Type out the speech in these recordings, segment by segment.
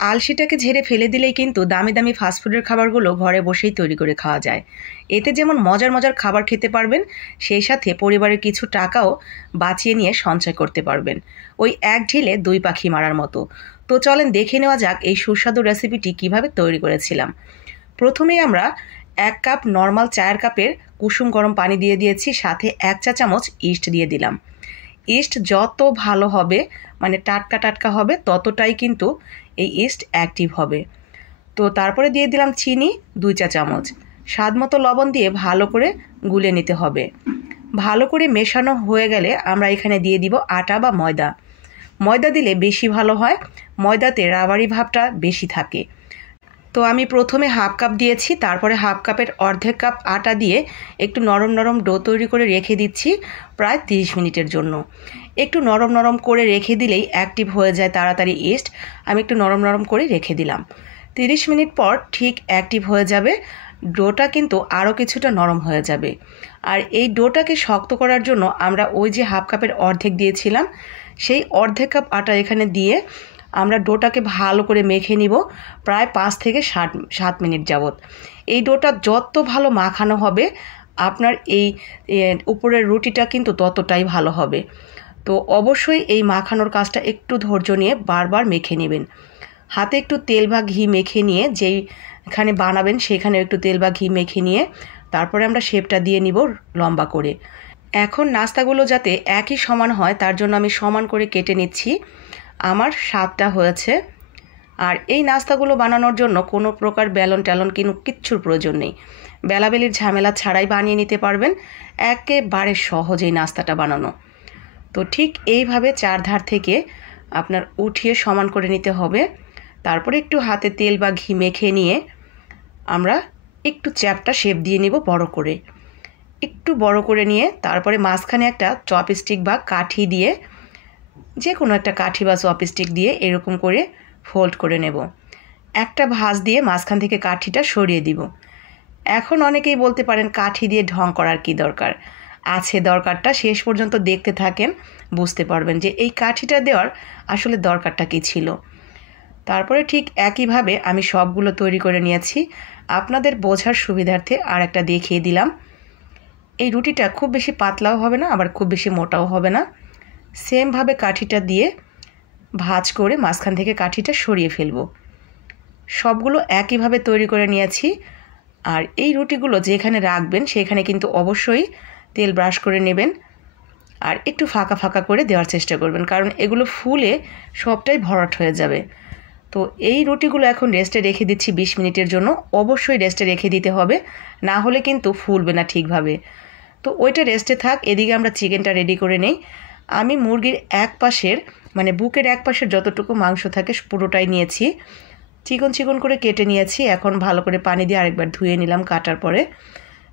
আলসিটাকে ঝেড়ে ফেলে দিলেই কিন্তু দামি দামি ফাস্টফুডের খাবারগুলো ঘরে বসেই তৈরি করে খাওয়া যায়। এতে যেমন মজার মজার খাবার খেতে পারবেন, সেই সাথে পরিবারের কিছু টাকাও বাঁচিয়ে নিয়ে সঞ্চয় করতে পারবেন। ওই এক ঢিলে দুই পাখি মারার মতো। তো চলেন দেখে নেওয়া যাক এই সুস্বাদু রেসিপিটি কিভাবে তৈরি করেছিলাম। প্রথমেই আমরা 1 কাপ নর্মাল চায়ের কাপের কুসুম গরম পানি দিয়ে দিয়েছি, সাথে 1 চা চামচ ইস্ট দিয়ে দিলাম। ইস্ট যত ভালো হবে, মানে টাটকা টাটকা হবে, ততটাই কিন্তু এই ইস্ট অ্যাক্টিভ হবে। তো তারপরে দিয়ে দিলাম চিনি 2 চা চামচ, স্বাদ মতো লবণ দিয়ে ভালো করে গুলে নিতে হবে। ভালো করে মেশানো হয়ে গেলে আমরা এখানে দিয়ে দিব আটা বা ময়দা। ময়দা দিলে বেশি ভালো হয়, ময়দাতে রাবারি ভাবটা বেশি থাকে। তো আমি প্রথমে 1/2 কাপ দিয়েছি, তারপরে 1/2 কাপের অর্ধেক কাপ আটা দিয়ে একটু নরম নরম ডো তৈরি করে রেখে দিচ্ছি প্রায় 30 মিনিটের জন্য। একটু নরম নরম করে রেখে দিলেই অ্যাক্টিভ হয়ে যায় তাড়াতাড়ি ইস্ট। আমি একটু নরম নরম করে রেখে দিলাম। 30 মিনিট পর ঠিক অ্যাক্টিভ হয়ে যাবে। ডোটা কিন্তু আরও কিছুটা নরম হয়ে যাবে। আর এই ডোটাকে শক্ত করার জন্য আমরা ওই যে 1/2 কাপের অর্ধেক দিয়েছিলাম, সেই অর্ধেক কাপ আটা এখানে দিয়ে আমরা ডোটাকে ভালো করে মেখে নিব প্রায় 5 থেকে 7 মিনিট যাবত। এই ডোটা যত ভালো মাখানো হবে, আপনার এই উপরের রুটিটা কিন্তু ততটাই ভালো হবে। তো অবশ্যই এই মাখানোর কাজটা একটু ধৈর্য নিয়ে বারবার মেখে নেবেন। হাতে একটু তেল বা ঘি মেখে নিয়ে যেইখানে বানাবেন সেখানে একটু তেল বা ঘি মেখে নিয়ে তারপরে আমরা শেপটা দিয়ে নিব লম্বা করে। এখন নাস্তাগুলো যাতে একই সমান হয় তার জন্য আমি সমান করে কেটে নিচ্ছি। আমার 7টা হয়েছে। আর এই নাস্তাগুলো বানানোর জন্য কোনো প্রকার বেলন টেলন কিচ্ছুর প্রয়োজন নেই। বেলাবেলির ঝামেলা ছাড়াই বানিয়ে নিতে পারবেন, একেবারে সহজেই নাস্তাটা বানানো। তো ঠিক এইভাবে চারধার থেকে আপনার উঠিয়ে সমান করে নিতে হবে। তারপরে একটু হাতে তেল বা ঘি মেখে নিয়ে আমরা একটু চ্যাপটা শেপ দিয়ে নিব বড় করে। একটু বড় করে নিয়ে তারপরে মাঝখানে একটা চপস্টিক বা কাঠি দিয়ে, যে কোনো একটা কাঠি বা চপস্টিক দিয়ে এরকম করে ফোল্ড করে নেব। একটা ভাঁজ দিয়ে মাঝখান থেকে কাঠিটা সরিয়ে দিব। এখন অনেকেই বলতে পারেন কাঠি দিয়ে ঢং করার কি দরকার আছে। দরকারটা শেষ পর্যন্ত দেখতে থাকেন, বুঝতে পারবেন যে এই কাঠিটা দেওয়ার আসলে দরকারটা কী ছিল। তারপরে ঠিক একইভাবে আমি সবগুলো তৈরি করে নিয়েছি। আপনাদের বোঝার সুবিধার্থে আর একটা দেখিয়ে দিলাম। এই রুটিটা খুব বেশি পাতলাও হবে না, আবার খুব বেশি মোটাও হবে না। সেমভাবে কাঠিটা দিয়ে ভাঁজ করে মাঝখান থেকে কাঠিটা সরিয়ে ফেলব। সবগুলো একইভাবে তৈরি করে নিয়েছি। আর এই রুটিগুলো যেখানে রাখবেন সেখানে কিন্তু অবশ্যই তেল ব্রাশ করে নেবেন আর একটু ফাঁকা ফাঁকা করে দেওয়ার চেষ্টা করবেন, কারণ এগুলো ফুলে সবটাই ভরাট হয়ে যাবে। তো এই রুটিগুলো এখন রেস্টে রেখে দিচ্ছি 20 মিনিটের জন্য। অবশ্যই রেস্টে রেখে দিতে হবে, না হলে কিন্তু ফুলবে না ঠিকভাবে। তো ওইটা রেস্টে থাক, এদিকে আমরা চিকেনটা রেডি করে নেই। আমি মুরগির এক পাশের, মানে বুকের এক পাশের যতটুকু মাংস থাকে পুরোটাই নিয়েছি, চিকন চিকন করে কেটে নিয়েছি। এখন ভালো করে পানি দিয়ে আরেকবার ধুয়ে নিলাম। কাটার পরে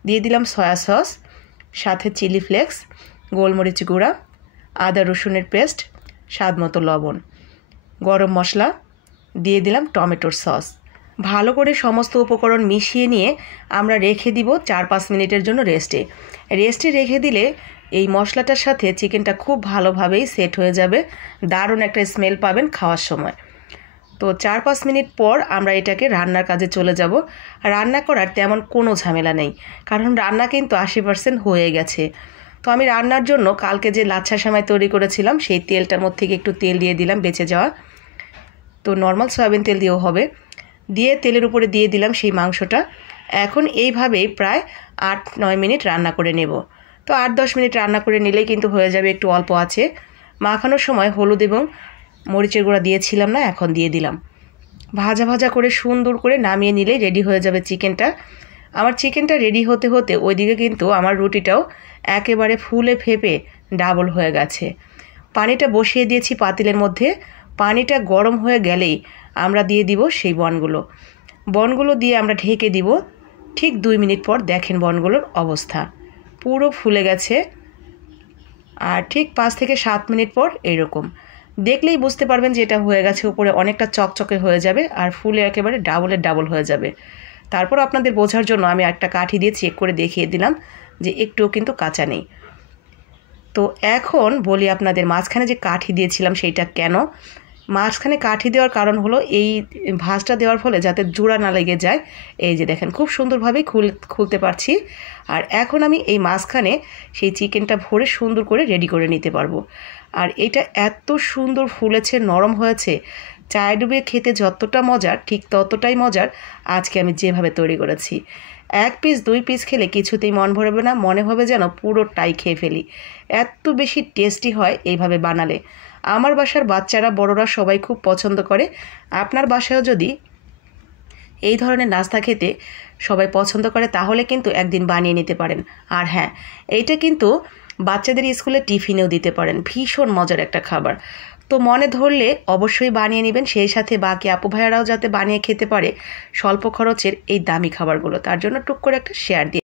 দিয়ে দিলাম সয়া সস, সাথে চিলি ফ্লেক্স, গোলমরিচ গুঁড়া, আদা রসুনের পেস্ট, স্বাদ মতো লবণ, গরম মশলা, দিয়ে দিলাম টমেটোর সস। ভালো করে সমস্ত উপকরণ মিশিয়ে নিয়ে আমরা রেখে দিব 4-5 মিনিটের জন্য রেস্টে রেখে দিলে এই মশলাটার সাথে চিকেনটা খুব ভালোভাবেই সেট হয়ে যাবে। দারুণ একটা স্মেল পাবেন খাওয়ার সময়। তো 4-5 মিনিট পর আমরা এটাকে রান্নার কাজে চলে যাব। রান্না করার তেমন কোনো ঝামেলা নেই, কারণ রান্না কিন্তু 80% হয়ে গেছে। তো আমি রান্নার জন্য কালকে যে লাচ্ছা সেমাই তৈরি করেছিলাম সেই তেলটার মধ্যে থেকে একটু তেল দিয়ে দিলাম বেঁচে যাওয়া। তো নর্মাল সয়াবিন তেল দিয়েও হবে। দিয়ে তেলের উপরে দিয়ে দিলাম সেই মাংসটা। এখন এইভাবেই প্রায় 8-9 মিনিট রান্না করে নেব। তো 8-10 মিনিট রান্না করে নিলেই কিন্তু হয়ে যাবে। একটু অল্প আছে। মাখানোর সময় হলুদ এবং মরিচের গুঁড়া দিয়েছিলাম না, এখন দিয়ে দিলাম। ভাজা ভাজা করে সুন্দর করে নামিয়ে নিলেই রেডি হয়ে যাবে চিকেনটা। আমার চিকেনটা রেডি হতে হতে ওইদিকে কিন্তু আমার রুটিটাও একেবারে ফুলে ফেপে ডাবল হয়ে গেছে। পানিটা বসিয়ে দিয়েছি পাতিলের মধ্যে। পানিটা গরম হয়ে গেলেই আমরা দিয়ে দিব সেই বনগুলো দিয়ে আমরা ঢেকে দিব। ঠিক 2 মিনিট পর দেখেন বনগুলোর অবস্থা পুরো ফুলে গেছে। আর ঠিক 5 থেকে 7 মিনিট পর এরকম দেখলেই বুঝতে পারবেন যে এটা হয়ে গেছে। উপরে অনেকটা চকচকে হয়ে যাবে আর ফুলে একেবারে ডাবল হয়ে যাবে। তারপর আপনাদের বোঝার জন্য আমি একটা কাঠি দিয়ে চেক করে দেখিয়ে দিলাম যে একটুও কিন্তু কাঁচা নেই। তো এখন বলি আপনাদের, মাঝখানে যে কাঠি দিয়েছিলাম সেইটা কেন, মাঝখানে কাঠি দেওয়ার কারণ হলো এই ভাঁজটা দেওয়ার ফলে যাতে জোড়া না লেগে যায়। এই যে দেখেন খুব সুন্দরভাবেই খুলতে পারছি। আর এখন আমি এই মাঝখানে সেই চিকেনটা ভরে সুন্দর করে রেডি করে নিতে পারবো। আর এটা এত সুন্দর ফুলেছে, নরম হয়েছে, চায়ে ডুবিয়ে খেতে যতটা মজার ঠিক ততটাই মজার আজকে আমি যেভাবে তৈরি করেছি। 1 পিস 2 পিস খেলে কিছুতেই মন ভরবে না, মনে হবে যেন পুরোটাই খেয়ে ফেলি। এত বেশি টেস্টি হয় এইভাবে বানালে। আমার বাসার বাচ্চারা বড়রা সবাই খুব পছন্দ করে। আপনার বাসায়ও যদি এই ধরনের নাস্তা খেতে সবাই পছন্দ করে তাহলে কিন্তু একদিন বানিয়ে নিতে পারেন। আর হ্যাঁ, এইটা কিন্তু বাচ্চাদের স্কুলে টিফিনেও দিতে পারেন। ভীষণ মজার একটা খাবার। তো মনে ধরলে অবশ্যই বানিয়ে নেবেন, সেই সাথে বাকি আপু ভাইয়ারাও যাতে বানিয়ে খেতে পারে স্বল্প খরচের এই দামি খাবারগুলো। তার জন্য টুক করে একটা শেয়ার দিয়ে